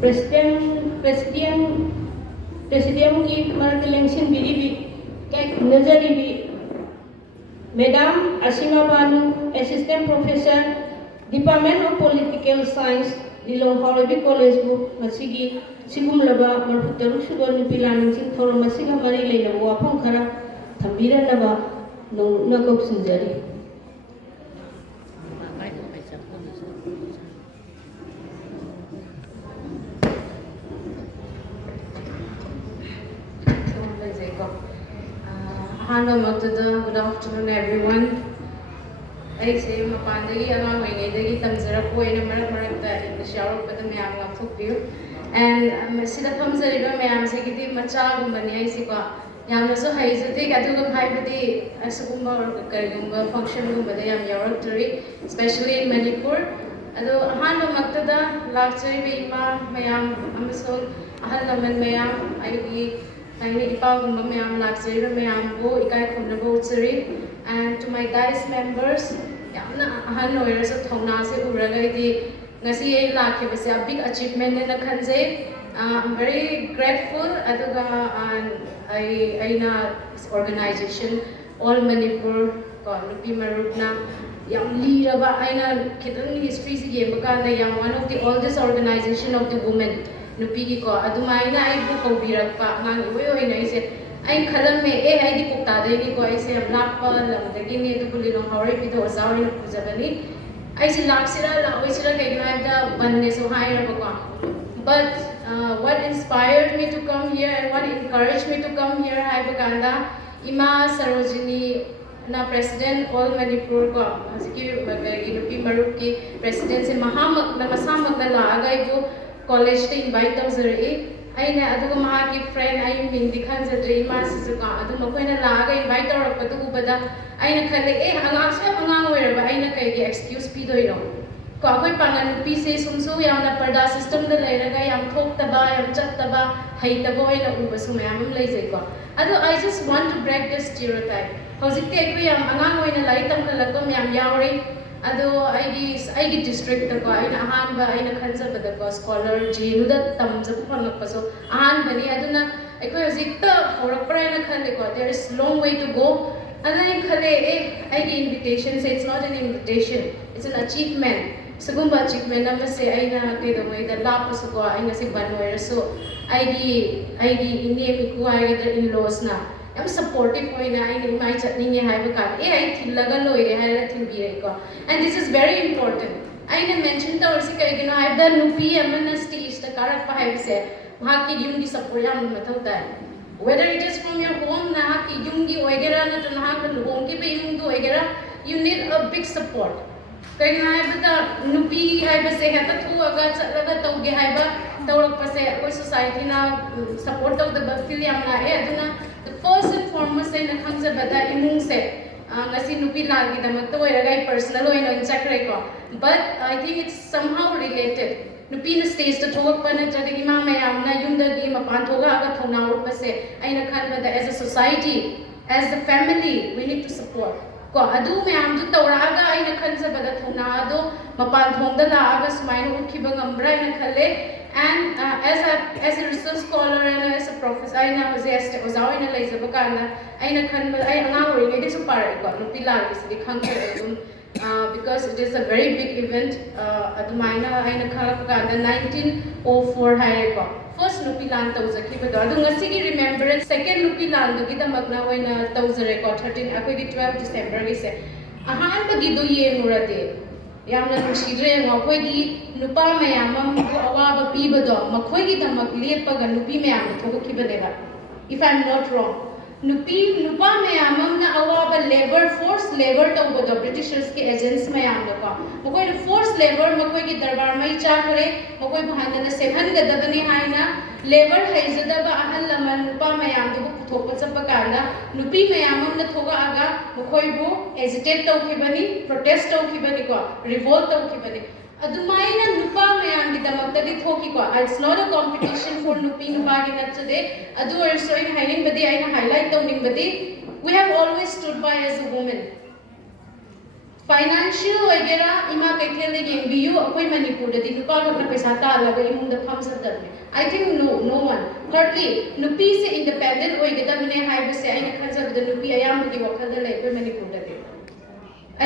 President की मर्द election बिरी कैक नजरी भी Madam Asima Banu, Assistant Professor, Department of Political Science, Lilong Harabi College Book, Masigi, Sigum Laba, Marputaru Sugar, Pilan, Toro Masiga Marilena, Wapankara, Tambira Laba, no Nagok Sinjari. Good afternoon, everyone. I say Mapandagi, along with Nidagi, Tamzara, Poena Marata, in the shower, but the Mayam of Tokyo. And Sida Kamzariba Mayam Sekiti Macha, Maniasika, Yamaso Haizati, Katugam Haibati, Asukuma, Karigumba, function, but they am Yorotari, especially in Manipur. Although Hano Maktada, Lakshari Vima, Mayam, Amazon, Ahalaman Mayam, I and to my guys members, a big achievement in the country. I'm very grateful and this organization, All Manipur, Nupi Marupna, history, one of the oldest organization of the women. Nupi ko adumaina ay bu kaubirakpa ngang iwoy na ise ay khalam me ay di pukta dai ko ay se lakpa lam dagi ni to bulilong hawai pido asawi na pujabani ay se laksira la oi sira kay na da banne so hai ra ko but what inspired me to come here and what encouraged me to come here hai baganda ima Sarojini na president All Manipur ko hasiki Nupi Marup ki president se mahamak na masamak na lagay ko college to invite Zari. I know Mahaki friend, I mean the Kansa dream, Master Adumapena Laga, invite her up to Ubada. I know Kale, Hanga, wherever I know excuse Pido. Kakoy Pangan pieces, so Yamna Pada system, the Layraga, Yam Tok Taba, Yam Chataba, Haitabo, and Ubasumam Lazeko. I just want to break this stereotype. Hosiki, Yam Angango in a light of Kalakom Yam Yauri. Ado I district ko ay ahan ba ay nakhansa ba ko scholar jinuda tamsa phangak paso ahan bani aduna ay ko hojikta horak pra na khale ko there is long way to go and I khale ay invitation say it's not an invitation, it's an achievement. Sagumba achievement naman say ay na kay do da lapas ko ay na si banwer so ay ini ko ay the in-laws na I'm supportive ko ina ay may chatting niya hay bakat ay thilaga loire hay thilbi ko and this is very important. I mentioned the also kay gina hay the Nupi amana stage the karak pa hay se mahaki yung di support yam mathaw ta whether it is from your home na haki yung di oigera na to na hak home ke be yung do oigera you need a big support kay gina hay bata Nupi hay ba se hata thu aga chatlaga tawge hay ba tawrak pa se koi society na support of the feel yam na aduna first and foremost ay nakhangsa bata imung se ngasi Nupi lagi damat to ay personal oy no chakre ko but I think it's somehow related Nupi na stage to thok pa na jadi ima mayam na yunda di mapan thoga aga thona ur pa se ay nakhan bata as a society as a family we need to support ko adu mayam du tawra aga ay nakhan sa bata thona do mapan thong da la aga sumain ukhiba ngambra ay nakhale. And as a research scholar and as a professor, I know was in a laser bacana. I know it is a part of Nupilar is the because it is a very big event. At the minor, I know 1904 Hayako. First Nupilan Tawzaki, but I remember second Nupilan, the Gita Magna in a Tawzareko, 12 December. He said, Ahan Bagido Ye Murade. Yamna considering Makogi, Nupa Mayama, Awaba Pibado, Makogi Damak Lepaga, Nupi Mayam, Tokibadeva. If I'm not wrong. Nupa Mayamam na Awaba labor, forced labor to the Britishers agents Mayamaka. Makoi forced labor, Makogi Darbar Mai Chakre, Makoi Bahana, the second Gadabani Haina, labor Haizadaba Ahalaman, Nupa Mayam, the Topasapakanda, Nupi Mayamam the Toga Aga, Makoibu, hesitate to Kibani, protest to Kibaniko, revolt to Kibani. Adumaina Nupa Mayam di Damakta Thoki ko. It's not a competition for Nupi Nupagina today. Adu also in hiding badi I highlight towning badi. We have always stood by as a woman. financial वगैरह इमा कैथेल दे येंबियु अखोई मणिपुर दे नुपा खना पैसा तालगा इमुंग the फम सदरने I think no one thirdly nupi se independent oigedamne haibase aina khanjabda nupi ayambugi wakhalda leiboi manipur da de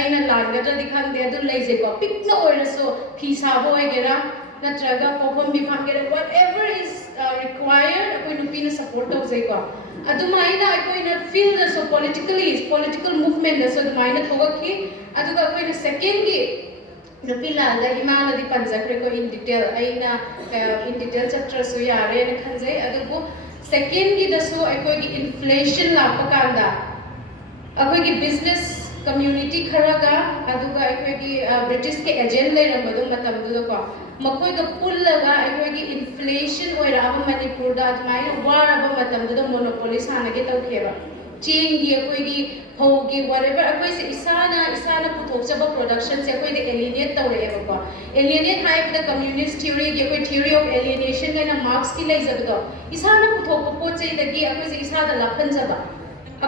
aina lagada dikhande adu leije ko pikna oiraso fi sabo oigera natraga perform bi phangera whatever is required akoi nupi na support tawjai ko adumaina akoi na feel the so political movement so adumaina thogakhi aduga akoi na second gi nupi lalda imana di panjakre ko in detail aina in detail chapter so yare na khanjai adugo second gi da so akoi gi inflation la pakanda akoi gi business community kharaga aduga akoi gi british ke agent le ramadu matam du ko makoi ga pullaga akoi gi inflation oira aba manipur da mai war aba matam du monopoly sana ge tawkheba chain gi akoi gi hogi whatever akoi se isana puthok chaba production se akoi de alienate tawre ba alienate hai the communist theory ge akoi theory of alienation na marx ki lai jabdo isana puthok po chai da gi akoi se isa da laphan jaba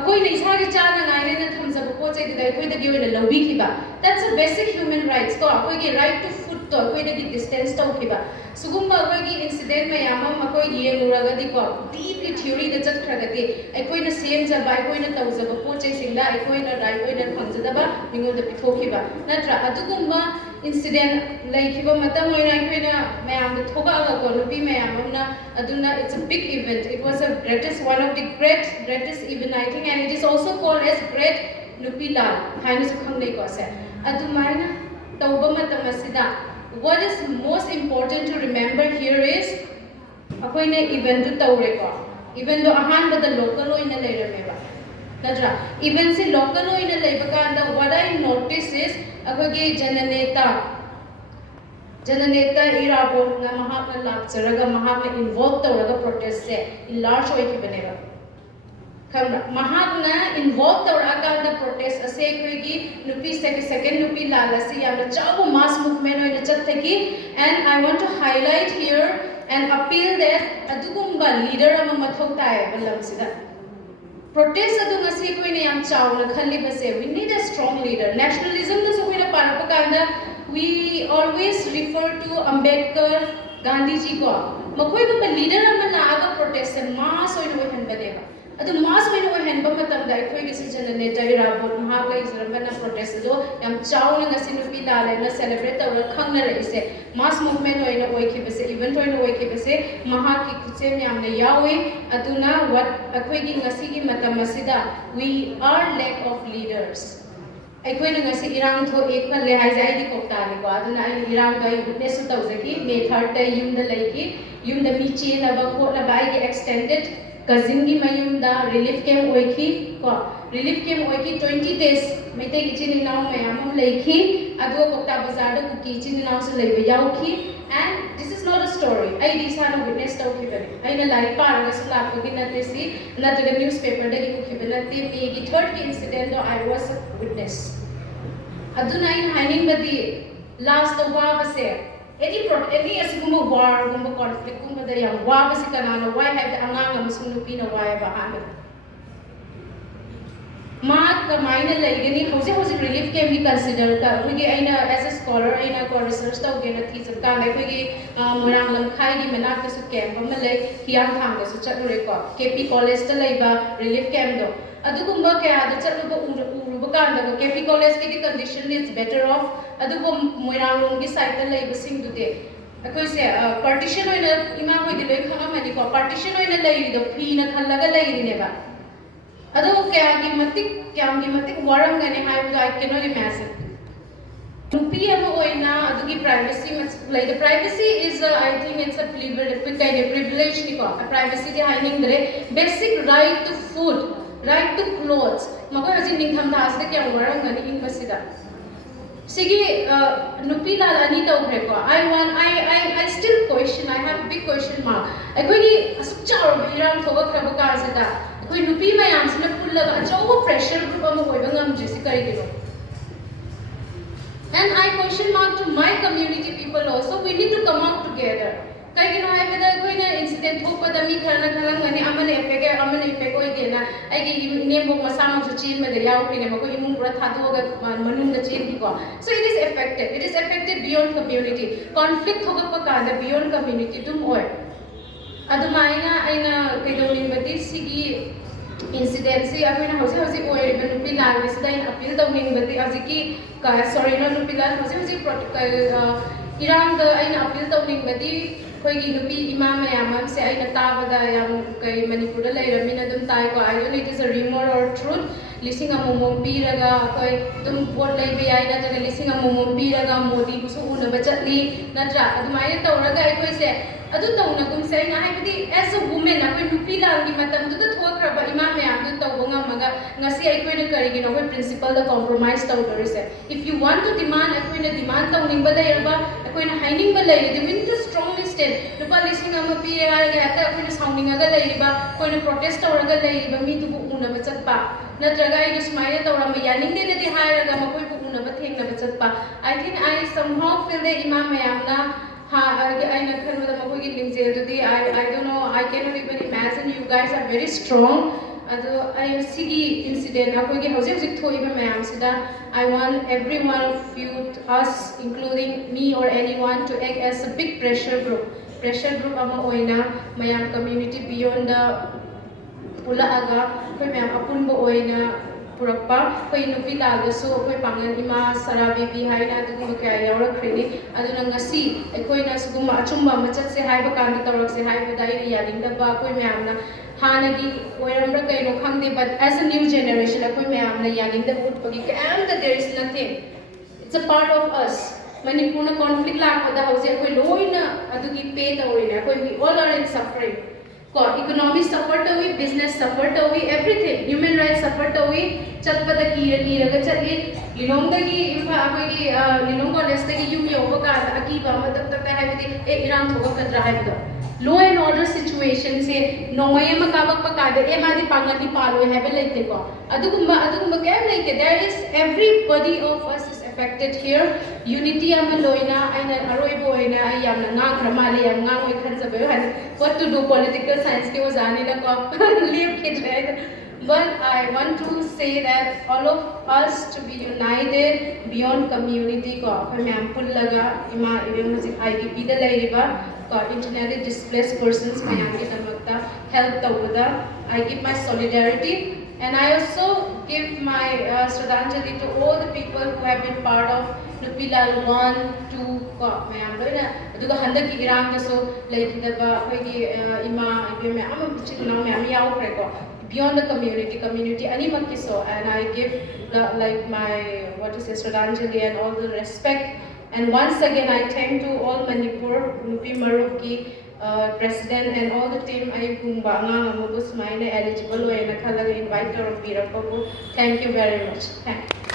akoi ne isa gi chana ngai ne tham jaba po chai da akoi da gi oina lobi khiba that's a basic human rights ko akoi gi right to food to akoi da gi distance taw khiba sugumba akoi gi incident ma yama akoi ye muraga di ko deep theory da chat khraga di akoi na sem jaba akoi na taw jaba po chai singda akoi na right oina khangjada mingo da pithokiba natra adugumba incident laikhiba matam oina akoi na mayam da thoga ga ko nupi mayam na aduna it's a big event it was a one of the greatest event I think and it is also called as Great Nupi Lal haina su khangnei ko se adumaina tawba matam asida what is most important to remember here is akoi na event tu tawre ko even though ahan ba the local oina leirameba natra even se local oina leiba kanda what I notice is akoi gi jananeta irabo na mahakna lakcharaga mahakna involved tawraga protest se in large oi ki baneba khamra mahakna involved tawraga the protest ase koi gi nupi second nupi lala se yamna chabu mass movement oina chathaki and I want to highlight here and appeal that adugumba leader ama mathau tae balam sida protest adu ngasi koi ne yam chawna khalli base we need a strong leader nationalism da so koi na parapa kanda we always refer to Ambedkar Gandhi ji ko makoi ba leader ama na aga protest mass oina we han baneba adu mass oina we han ba matam da koi gi season ne jaira bot maha ga isram na protest do yam chawna ngasi nupi dala na celebrate tawra khangna re ise mass movement oina oi ki base event oina oi ki base maha ki kuche myam ne yawe aduna what akoi gi ngasi gi matam asida we are lack of leaders akoi na ngasi irang tho ek pal le hai jai di kokta ni ko aduna ai irang ga witness to zaki may 3rd day yum da laiki yum da mi che na ba ko na bai gi extended cousin gi mayum da relief camp oiki ko relief camp oiki 20 days mai te gi chin naw mayam laiki adu kokta bazar da ku ki chin naw se leiba yauki and this is not a story ai di sana witness to ki bari ai na lai par ga sala ko gi na te si na the newspaper da gi ku ki bana te me gi 3rd ki incident do I was a witness aduna in hiding badi last the war base any asiguma war gumba conflict gumba da yang war base kanana why have the angang amasung nupi na why ba ha ma ka maina laigani hose relief camp ni consider ka we aina as a scholar aina ko research ta ge na thi ka na we morang lam khai gi manak ka su camp ma lai hiam thang ga su chature ko KP college ta laiba relief camp do adugumba kya da chatuba uruba kan da KP college ki condition is better off adugo morang lom gi side ta laiba sing du te akoi se partition oina ima hoi diloi khanga mani ko partition oina lai do free na khallaga lai ne ba ado kya gi matik waram gane hai do I cannot imagine nupi ama oina adugi privacy like the privacy is I think it's a privilege ni ko privacy di hiding dre basic right to food right to clothes mago haji ning tham das de kya waram gane in basida sigi nupi lal ani to bre ko I still question I have a big question mark I koi asuk char biram thoga khaba ka sida koi nupi mayam sina pulla ga chaw pressure group ama koi bangam jisi kari dilo and I question mark to my community people also we need to come out together kai kino ai beda koi na incident ꯆꯦꯟꯊꯣꯛꯄꯗ ꯃꯤ ꯈꯔꯅ ꯈꯜꯂꯝꯒꯅꯤ ꯑꯃꯅ effect ꯑꯣꯏꯗꯦꯅ ꯑꯩꯒꯤ ꯏꯅꯦꯝꯕꯣꯛ ꯃꯁꯥꯃꯛꯁꯨ ꯆꯦꯟꯕꯗ ꯌꯥꯎꯈ꯭ꯔꯤꯅꯦ ꯃꯈꯣꯏ ꯏꯃꯨꯡ ꯄꯨꯔꯥ ꯊꯥꯗꯣꯛꯑꯒ ꯃꯅꯨꯡꯗ ꯆꯦꯟꯈꯤꯀꯣ so it is affected beyond community conflict ꯊꯣꯛꯂꯛꯄ ꯀꯥꯟꯗ beyond community ꯑꯗꯨꯝ ꯑꯣꯏ ꯑꯗꯨꯃꯥꯏꯅ ꯑꯩꯅ ꯀꯩꯗꯧꯅꯤꯡꯕꯗꯤ ꯁꯤꯒꯤ incident ꯑꯩꯈꯣꯏꯅ ꯍꯧꯖꯤꯛ ꯑꯣꯏꯔꯤꯕ ꯅꯨꯄꯤ ꯂꯥꯟꯕꯁꯤꯗ ꯑꯩꯅ ꯑꯄꯤꯜ ꯇꯧꯅꯤꯡꯕꯗꯤ ꯍꯧꯖꯤꯛꯀꯤ ꯁꯣꯔꯤꯅꯣ ꯅꯨꯄꯤ ꯂꯥꯟ ꯍꯧꯖꯤꯛ ꯏꯔꯥꯡꯗ ꯑꯩꯅ ꯑꯄꯤꯜ ꯇꯧꯅꯤꯡꯕꯗꯤ ꯑꯩꯈꯣꯏꯒꯤ ꯅꯨꯄꯤ ꯏꯃꯥ ꯃꯌꯥꯝ ꯑꯃꯁꯦ ꯑꯩꯅ ꯇꯥꯕꯗ ꯌꯥꯝ ꯃꯅꯤꯄꯨꯔꯗ ꯂꯩꯔꯝꯃꯤꯅ ꯑꯗꯨꯝ ꯇꯥꯏꯀꯣ I don't know it is a rumor or truth ꯂꯤꯁꯤꯡ ꯑꯃꯃꯝ ꯄꯤꯔꯒ ꯑꯩꯈꯣꯏ ꯑꯗꯨꯝ ꯚꯣꯠ ꯂꯩꯕ ꯌꯥꯏ ꯅꯠꯇ꯭ꯔꯒ ꯂꯤꯁꯤꯡ ꯑꯃꯃꯝ ꯄꯤꯔꯒ ꯃꯣꯗꯤꯕꯨꯁꯨ ꯎꯅꯕ ꯆꯠꯂꯤ ꯅꯠꯇ꯭ꯔꯥ ꯑꯗꯨꯃꯥꯏꯅ ꯇꯧꯔꯒ ꯑꯩꯈꯣꯏꯁꯦ ꯑꯗꯨ ꯇꯧꯅꯒꯨꯝꯁꯦ ꯑꯩꯅ ꯍꯥꯏꯕꯗꯤ as a woman ꯑꯩꯈꯣꯏ ꯅꯨꯄꯤ ꯂꯥꯟꯒꯤ ꯃꯇꯝꯗꯨꯗ ꯊꯣꯛꯈ꯭ꯔꯕ ꯏꯃꯥ ꯃꯌꯥꯝꯗꯨ ꯇꯧꯕ ꯉꯝꯃꯒ ꯉꯁꯤ ꯑꯩꯈꯣꯏꯅ ꯀꯔꯤꯒꯤꯅꯣ ꯑꯩꯈꯣꯏ ꯄ꯭ꯔꯤꯟꯁꯤꯄꯜꯗ compromise ꯇꯧꯗꯣꯔꯤꯁꯦ if you want to demand ꯑꯩꯈꯣꯏꯅ demand ꯇꯧꯅꯤꯡꯕ ꯂꯩꯔꯕ ꯑꯩꯈꯣꯏꯅ ꯍꯥꯏꯅꯤꯡꯕ ꯂꯩꯔꯗꯤ we need to strongly stand ꯂꯨꯄꯥ ꯂꯤꯁꯤꯡ ꯑꯃ ꯄꯤꯔꯦ ꯍꯥꯏꯔꯒ ꯍꯦꯛꯇ ꯑꯩꯈꯣꯏꯅ ꯁꯥꯎꯅꯤꯡꯉꯒ ꯂꯩꯔꯤꯕ ꯑꯩꯈꯣꯏꯅ ꯄ꯭ꯔꯣꯇꯦꯁ ꯇꯧꯔꯒ ꯂꯩꯔꯤꯕ ꯃꯤꯗꯨꯕꯨ ꯎꯅꯕ ꯆꯠꯄ ꯅꯠꯇ꯭ꯔꯒ ꯑꯩꯅ ꯁꯨꯃꯥꯏꯅ ꯇꯧꯔꯝꯕ ꯌꯥꯅꯤꯡꯗꯦꯅꯗꯤ ꯍꯥꯏꯔꯒ ꯃꯈꯣꯏꯕꯨ ꯎꯅꯕ ꯊꯦꯡꯅꯕ ꯆꯠꯄ I think I somehow feel that ꯏꯃꯥ ꯃꯌꯥꯝꯅ ꯑꯩꯅ ꯈꯟꯕꯗ ꯃꯈꯣꯏꯒꯤ ꯂꯤꯡꯖꯦꯜꯗꯨꯗꯤ I don't know I cannot even imagine you guys are very strong ꯑꯗꯣ ꯑꯩ ꯁꯤꯒꯤ incident ꯑꯩꯈꯣꯏꯒꯤ ꯍꯧꯖꯤꯛ ꯊꯣꯛꯏꯕ ꯃꯌꯥꯝꯁꯤꯗ I want every one of you us including me or anyone to act as a big pressure group ama oina mayam community beyond the pulaaga koi mayam apunba oina purakpa koi nupi lagasu koi pangan ima sarabi bi haina aduguma kaya yaurakhrini aduna ngasi ekoina suguma achumba machatse haiba kanda tawrakse haiba dai yaningdaba koi mayamna hanagi oiramra kaino khangde but as a new generation koi mayamna yaningda utpagi kamta there is nothing it's a part of us Manipurna conflict lakpada hause koi loina adugi pay tawina koi we all are in suffering ko economy suffer tawi business suffer tawi everything human rights suffer tawi chatpada kira ga chali lilongdagi imfa akoigi lilong college dagi yum yoba ka akiba madam takta haibidi e iran thoga kadra haibida law and order situation se noye makabak pakada e madi pangani palo have like ko adugumba kem like there is everybody of us is affected here unity ama loina aina aroibo oina ai yamna ngangra mali yam ngangoi khanjabe han what to do political science ke ozani na ko leave kid right but I want to say that all of us to be united beyond community ko myam pullaga ima music IDP da lairiba ko internally displaced persons myam ki tamakta help tawada I give my solidarity and I also give my Shraddhanjali to all the people who have been part of Nupilal 1, 2 ko mayam loina aduga handaki irang so leikidaba hoigi ima ibme ama bichina mayam yaukre ko beyond the community animaki so and I give like my what is Shraddhanjali and all the respect and once again I thank to all Manipur Nupi Marup ki president and all the team ay kung ba nga mo bus may na eligible way na kalaga invite or bira po thank you very much thank you